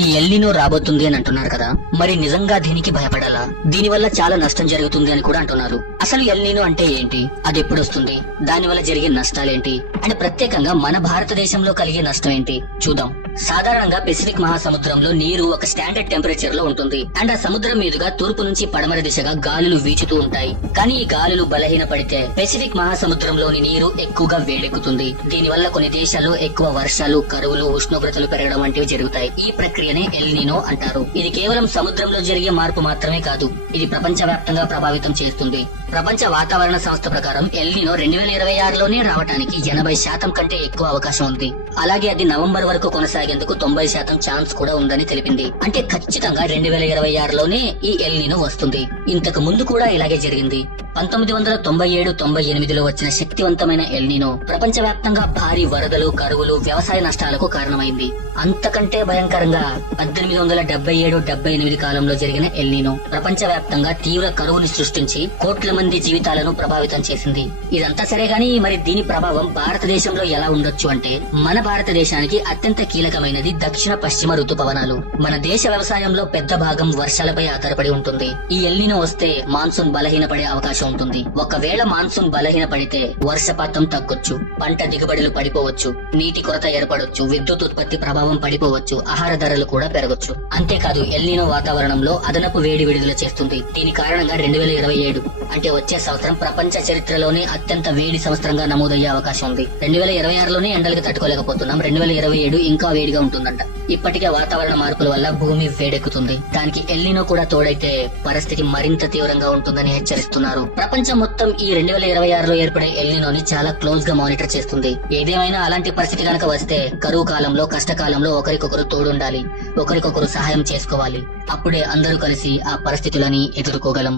ఈ ఎల్నినో రాబోతుంది అని అంటున్నారు కదా, మరి నిజంగా దీనికి భయపడాలా? దీనివల్ల చాలా నష్టం జరుగుతుంది అని కూడా అంటున్నారు. అసలు ఎల్నినో అంటే ఏంటి, అది ఎప్పుడు వస్తుంది, దానివల్ల జరిగే నష్టాలేంటి, అండ్ ప్రత్యేకంగా మన భారతదేశంలో కలిగే నష్టం ఏంటి చూద్దాం. సాధారణంగా పెసిఫిక్ మహాసముద్రంలో నీరు ఒక స్టాండర్డ్ టెంపరేచర్ లో ఉంటుంది, అండ్ ఆ సముద్రం మీదుగా తూర్పు నుంచి పడమర దిశగా గాలులు వీచుతూ ఉంటాయి. కానీ ఈ గాలులు బలహీన పడితే పెసిఫిక్ మహాసముద్రంలోని నీరు ఎక్కువగా వేడెక్కుతుంది. దీనివల్ల కొన్ని దేశాల్లో ఎక్కువ వర్షాలు, కరువులు, ఉష్ణోగ్రతలు పెరగడం వంటివి జరుగుతాయి. ఈ ప్రక్రియనే ఎల్నినో అంటారు. ఇది కేవలం సముద్రంలో జరిగే మార్పు మాత్రమే కాదు, ఇది ప్రపంచవ్యాప్తంగా ప్రభావితం చేస్తుంది. ప్రపంచ వాతావరణ సంస్థ ప్రకారం ఎల్నినో 2026లోనే రావడానికి 80% కంటే ఎక్కువ అవకాశం ఉంది. అలాగే అది నవంబర్ వరకు కొనసాగేందుకు 90% ఛాన్స్ కూడా ఉందని తెలిపింది. అంటే ఖచ్చితంగా 2026లోనే ఈ ఎల్నినో వస్తుంది. ఇంతకు ముందు కూడా ఇలాగే జరిగింది. 1997-98లో వచ్చిన శక్తివంతమైన ఎల్నినో ప్రపంచవ్యాప్తంగా భారీ వరదలు, కరువులు, వ్యవసాయ నష్టాలకు కారణమైంది. అంతకంటే భయంకరంగా 1877-78 కాలంలో జరిగిన ఎల్నినో ప్రపంచవ్యాప్తంగా తీవ్ర కరువుని సృష్టించి కోట్ల మంది జీవితాలను ప్రభావితం చేసింది. ఇదంతా సరే గానీ మరి దీని ప్రభావం భారతదేశంలో ఎలా ఉండొచ్చు అంటే, మన భారతదేశానికి అత్యంత కీలకమైనది దక్షిణ పశ్చిమ ఋతుపవనాలు. మన దేశ వ్యవసాయంలో పెద్ద భాగం వర్షాలపై ఆధారపడి ఉంటుంది. ఈ ఎల్నినో వస్తే మాన్సూన్ బలహీనపడే అవకాశం ఉంటుంది. ఒకవేళ మాన్సూన్ బలహీన పడితే వర్షపాతం తగ్గొచ్చు, పంట దిగుబడులు పడిపోవచ్చు, నీటి కొరత ఏర్పడొచ్చు, విద్యుత్ ఉత్పత్తి ప్రభావం పడిపోవచ్చు, ఆహార ధరలు కూడా పెరగొచ్చు. అంతేకాదు ఎల్నినో వాతావరణంలో అదనపు వేడి విడుదల చేస్తుంది. దీని కారణంగా 2027 అంటే వచ్చే సంవత్సరం ప్రపంచ చరిత్రలోనే అత్యంత వేడి సంవత్సరంగా నమోదయ్యే అవకాశం ఉంది. 2026లోనే ఎండలకు తట్టుకోలేకపోతున్నాం, 2027 ఇంకా వేడిగా ఉంటుందంట. ఇప్పటికే వాతావరణ మార్పుల వల్ల భూమి వేడెక్కుతుంది. దానికి ఎల్నినో కూడా తోడైతే పరిస్థితి మరింత తీవ్రంగా ఉంటుందని హెచ్చరిస్తున్నారు. ప్రపంచం మొత్తం ఈ 2026లో ఏర్పడే ఎల్నినోని చాలా క్లోజ్ గా మానిటర్ చేస్తుంది. ఏదేమైనా అలాంటి పరిస్థితి కనుక వస్తే కరువు కాలంలో, కష్టకాలంలో ఒకరికొకరు తోడుండాలి, ఒకరికొకరు సహాయం చేసుకోవాలి. అప్పుడే అందరూ కలిసి ఆ పరిస్థితులని ఎదుర్కోగలం.